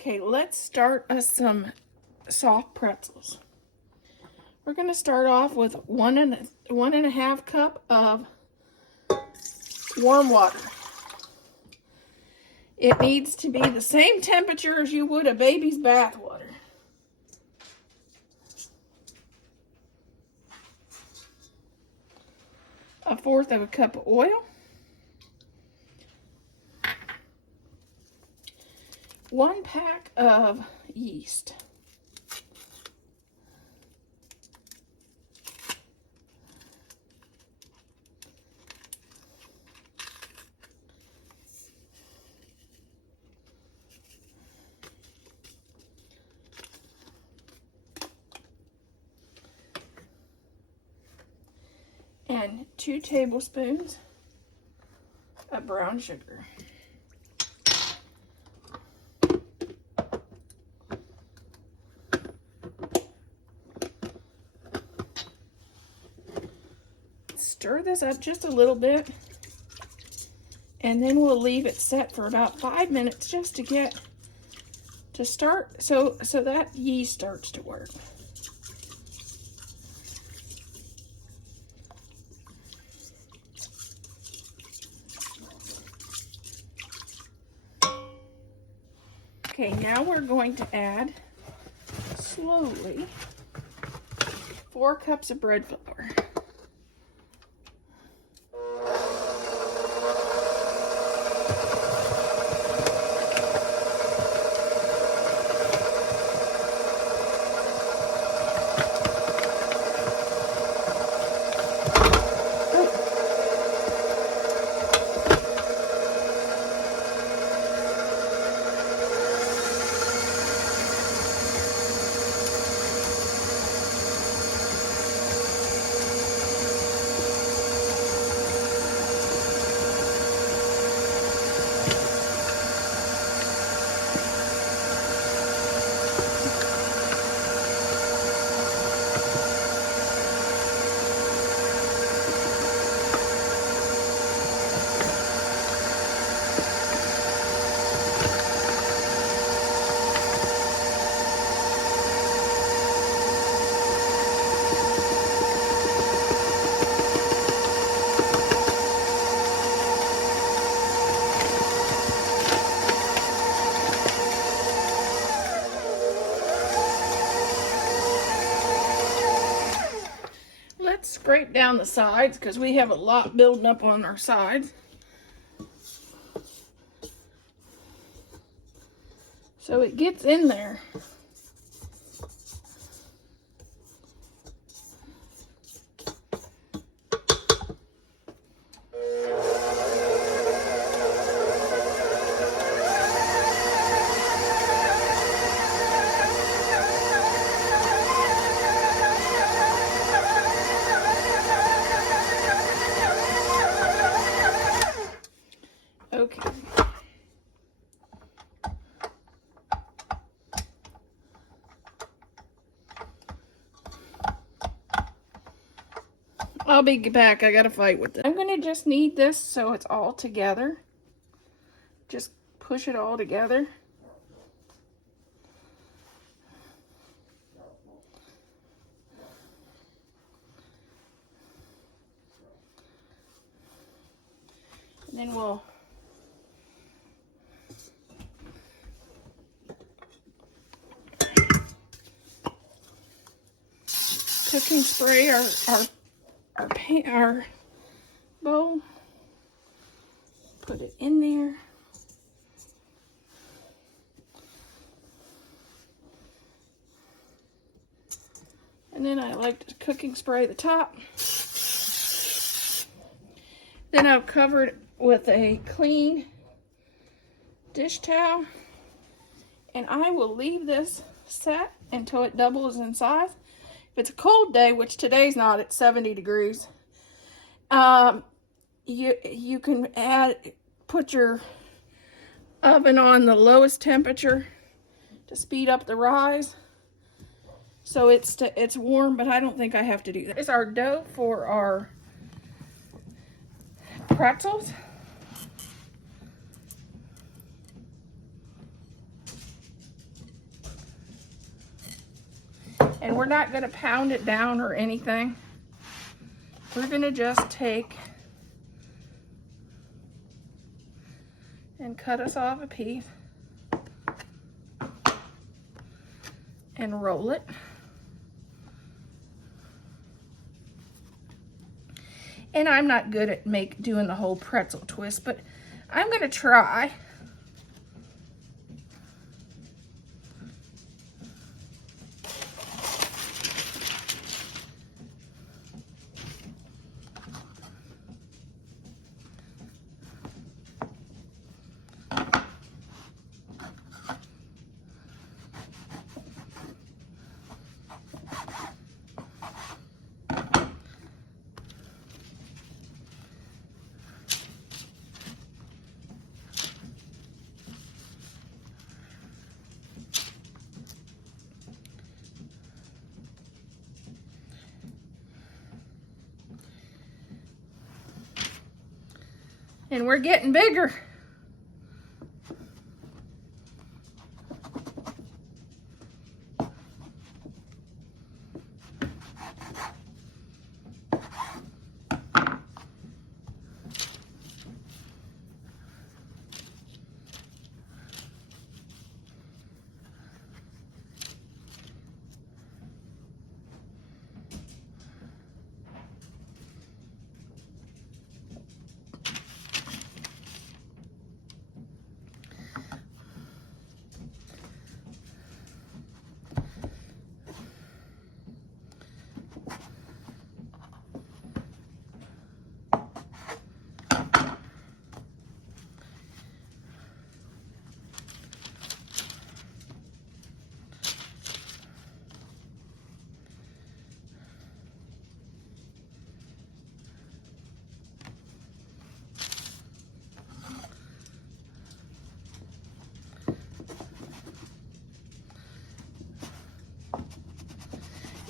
Okay, let's start us some soft pretzels. We're going to start off with one and a half cup of warm water. It needs to be the same temperature as you would a baby's bath water. A fourth of a cup of oil. 1 pack of yeast. And 2 tablespoons of brown sugar. Stir this up just a little bit, and then we'll leave it set for about 5 minutes just to start so that yeast starts to work. Okay, now we're going to add slowly 4 cups of bread flour. Let's scrape down the sides because we have a lot building up on our sides. So it gets in there. Okay. I'll be back. I gotta fight with it. I'm gonna just knead this so it's all together. Just push it all together. And then we'll cooking spray our bowl. Put it in there. And then I like to cooking spray the top. Then I've covered with a clean dish towel. And I will leave this set until it doubles in size. If it's a cold day, which today's not, it's 70 degrees. You can put your oven on the lowest temperature to speed up the rise. So it's warm, but I don't think I have to do that. It's our dough for our pretzels. And we're not going to pound it down or anything. We're going to just take and cut us off a piece and roll it. And I'm not good at doing the whole pretzel twist, but I'm going to try. And we're getting bigger.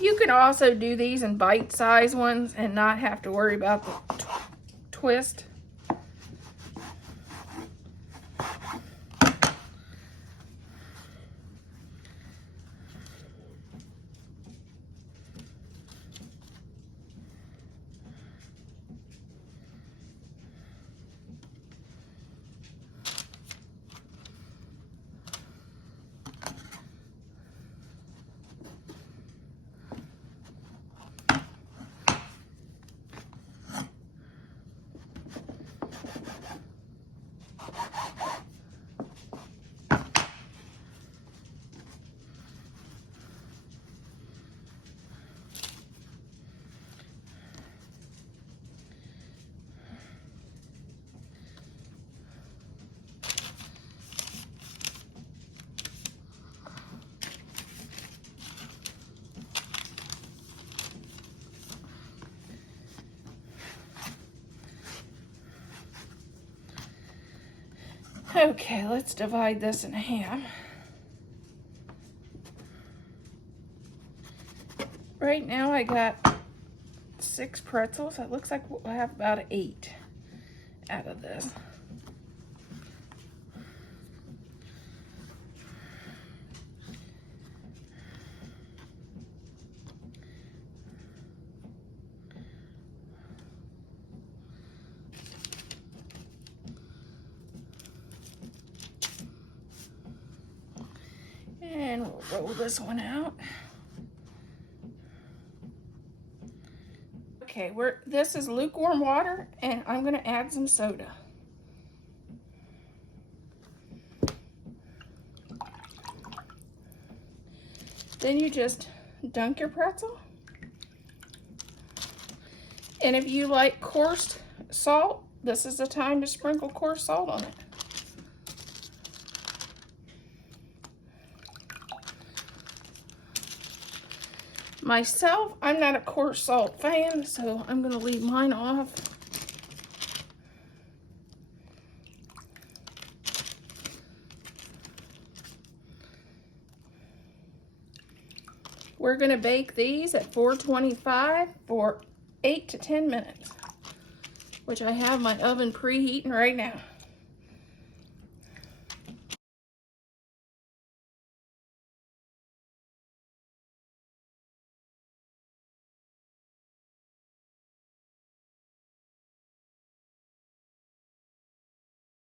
You can also do these in bite-sized ones and not have to worry about the twist. Okay, let's divide this in half. Right now I got 6 pretzels. It looks like we'll have about 8 out of this. And we'll roll this one out. Okay, this is lukewarm water, and I'm going to add some soda. Then you just dunk your pretzel. And if you like coarse salt, this is the time to sprinkle coarse salt on it. Myself, I'm not a coarse salt fan, so I'm going to leave mine off. We're going to bake these at 425 for 8 to 10 minutes, which I have my oven preheating right now.